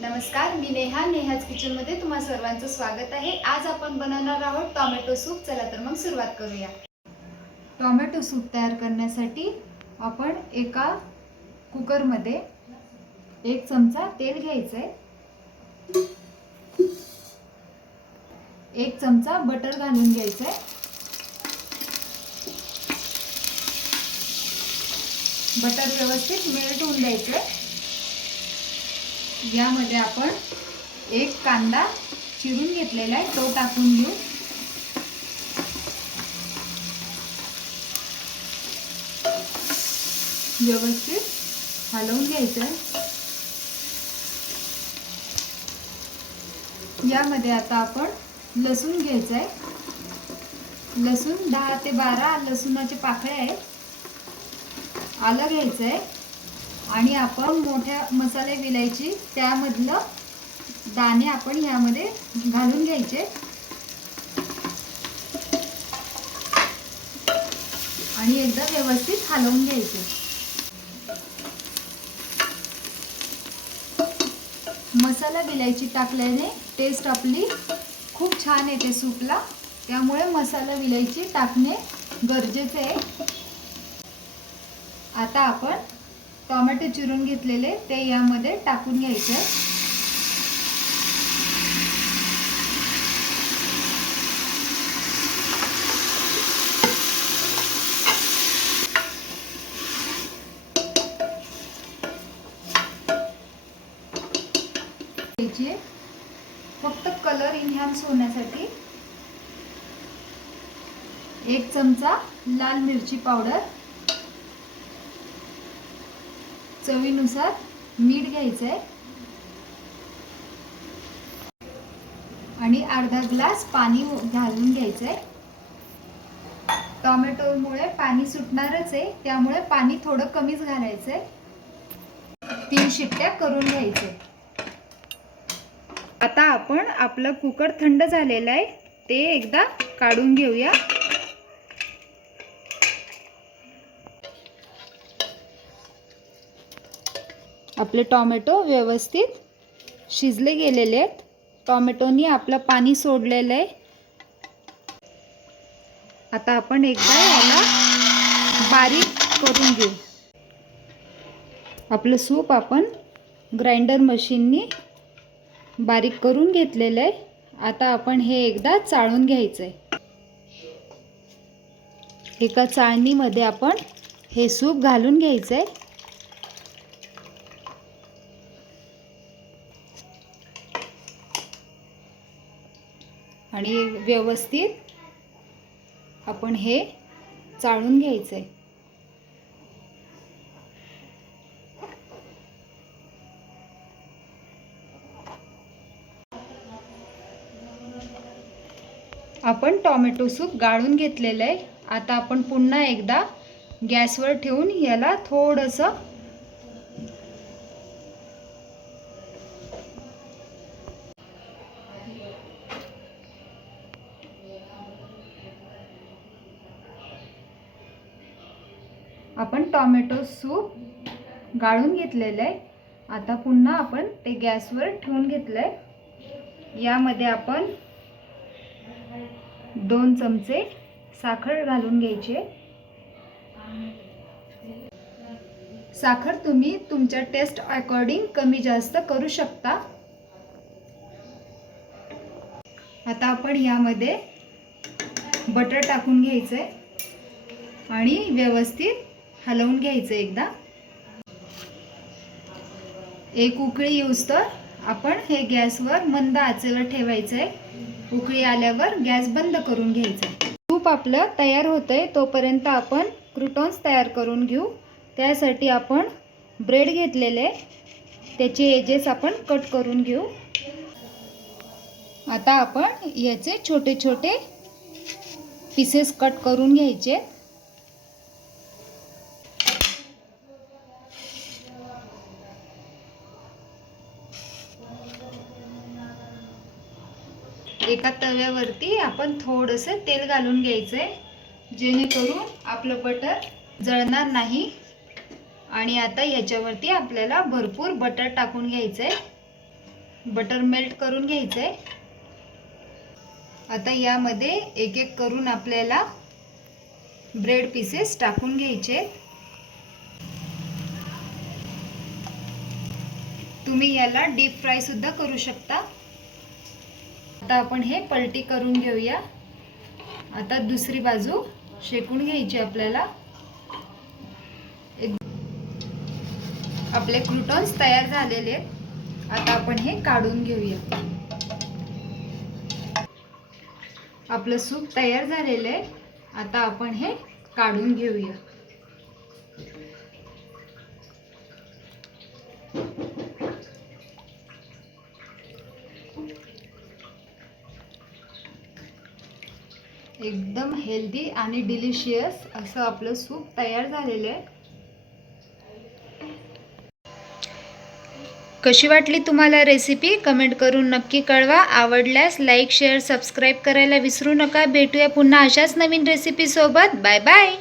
नमस्कार मी नेहा नेहाज किचनमध्ये तुम्हा सर्वांचं स्वागत आहे. आज आपण बनवणार आहोत टोमॅटो सूप. चला तर मग सुरुवात करूया. टोमॅटो सूप तयार करण्यासाठी आपण एका कुकरमध्ये एक चमचा तेल घ्यायचं आहे एक चमचा बटर घालून घ्यायचं आहे बटर व्यवस्थित मेल्ट होऊन द्यायचं आहे यामध्ये आपण एक कांदा चिरून घेतलेला आहे तो टाकून घेऊ. व्यवस्थित हलवून घ्यायचं आहे. यामध्ये आता आपण लसूण घ्यायचं आहे. लसूण दहा ते बारा लसूणाचे पाकळे आहेत. आलं घ्यायचं आहे. आणि आपण मोठ्या मसाले विलायची त्यामधलं दाणे आपण यामध्ये घालून घ्यायचे. आणि एकदा व्यवस्थित हलवून घ्यायचे. मसाला विलायची टाकल्याने टेस्ट आपली खूप छान येते सूपला. त्यामुळे मसाला विलायची टाकणे गरजेचे आहे. आता आपण टोमॅटो चिरून घेतलेले ते यामध्ये टाकून घ्यायचे. फक्त कलर इन्हान्स होण्यासाठी एक चमचा लाल मिरची पावडर. चवीनुसार मीठ घ्यायचं आहे आणि अर्धा ग्लास पाणी घालून घ्यायचं आहे टोमॅटोमुळे पाणी सुटणारच आहे त्यामुळे पाणी थोडं कमीच घालायचं आहे तीन शिट्ट्या करून घ्यायचे आता आपण आपलं कुकर थंड झालेलं आहे ते एकदा काढून घेऊया. आपले टॉमॅटो व्यवस्थित शिजले गेलेले आहेत. टॉमॅटोनी आपलं पाणी सोडलेलं आहे. आता आपण एकदा याला बारीक करून घेऊ. आपलं सूप आपण ग्राइंडर मशीननी बारीक करून घेतलेलं आहे. आता आपण हे एकदा चाळून घ्यायचं आहे. एका चाळणीमध्ये आपण हे सूप घालून घ्यायचं आहे. आणि व्यवस्थित आपण हे चाळून घ्यायचं आहे आपण टॉमॅटो सूप गाळून घेतलेलं आहे. आता आपण पुन्हा एकदा गॅसवर ठेवून याला थोडंसं आपण टॉमॅटो सूप गाळून घेतलेलं आहे आता पुन्हा आपण ते गॅसवर ठेवून घेतलं आहे यामध्ये आपण दोन चमचे साखर घालून घ्यायचे साखर तुम्ही तुमच्या टेस्ट अकॉर्डिंग कमी जास्त करू शकता. आता आपण यामध्ये बटर टाकून घ्यायचं आहे आणि व्यवस्थित हलवून घ्यायचं एकदा. एक उकळी येऊस तर आपण हे गॅसवर मंद आचेवर ठेवायचं आहे उकळी आल्यावर गॅस बंद करून घ्यायचा. सूप आपलं तयार होतं आहे तोपर्यंत आपण क्रुटॉन्स तयार करून घेऊ. त्यासाठी आपण ब्रेड घेतलेले त्याचे एजेस आपण कट करून घेऊ. आता आपण याचे छोटे छोटे पीसेस कट करून घ्यायचे. एका तव्यावरती आपण थोडंसं तेल घालून घ्यायचं आहे जेणेकरून आपलं बटर जळणार नाही. आणि आता याच्यावरती आपल्याला भरपूर बटर टाकून घ्यायचं आहे बटर मेल्ट करून घ्यायचं आहे आता यामध्ये एक एक करून आपल्याला ब्रेड पीसेस टाकून घ्यायचे. तुम्ही याला डीप फ्राय सुद्धा करू शकता. आता आपण हे पलटी करून घेऊया. आता दुसरी बाजू शेकून घ्यायची आपल्याला. एक आपले क्रुटॉन्स तयार झालेले आहेत. आता आपण हे काढून घेऊया. आपलं सूप तयार झालेलं आहे. आता आपण हे काढून घेऊया. एकदम हेल्दी आणि डिलिशियस असं आपलं सूप तयार झालेलं आहे. कशी वाटली तुम्हाला रेसिपी कमेंट करून नक्की कळवा. आवडल्यास लाईक शेअर सबस्क्राईब करायला विसरू नका. भेटूया पुन्हा अशाच नवीन रेसिपीसोबत बाय बाय